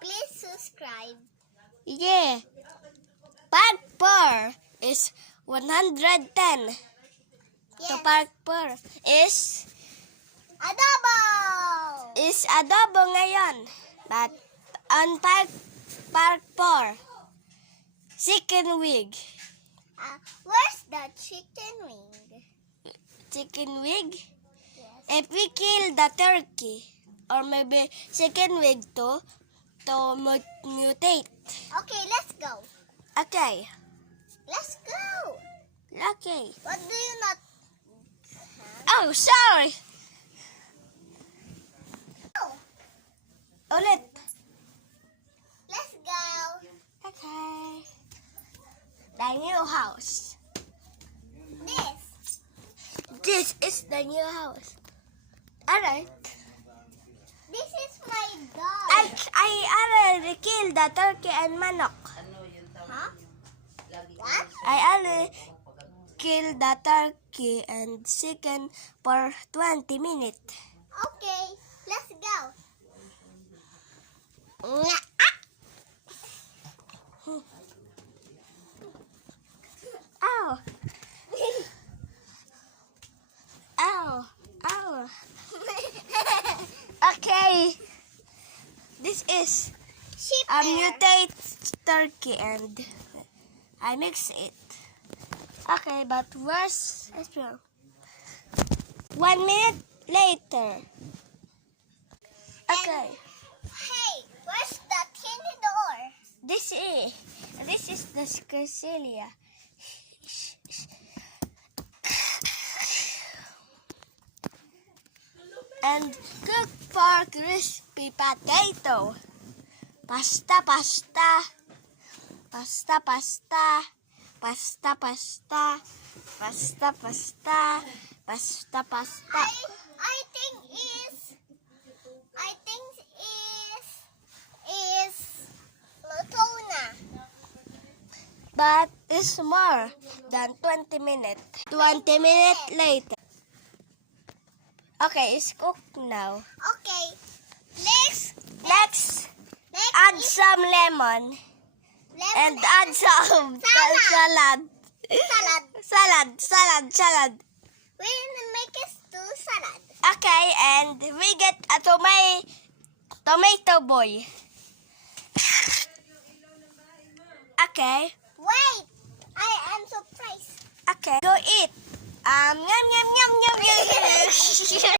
please subscribe. Yeah. Park 4 is 110. Yes. To Park 4 is Adobo! ngayon. But on Park 4, chicken wing. Where's the chicken wing? Chicken wing? Yes. If we kill the turkey, or maybe chicken wing to mutate. Okay, let's go. Okay. Let's go. Okay. What do you not Oh, sorry. Oh, Ulit. let's go. Okay. The new house. This is the new house. Alright. This is my dog. I already killed the turkey and manok. Huh? What? I already killed the turkey and chicken for 20 minutes. Okay, let's go. Ow. Ow. Ow. Okay. This is Sheep a hair. mutate turkey and I mix it. Okay, but where's Espriel? 1 minute later. Okay. Hey, where's the tiny door? This is the Scarcelia. And cook for crispy potato. Pasta. I think is Lotona. But it's more than 20 minutes. 20 minutes later. Okay, it's cooked now. Okay, next Let's add is some lemon lemon and add some salad. Salad. We make a stew salad. Okay, and we get a tomato boy. Okay. Wait, I am surprised. Okay. Go eat. Yum.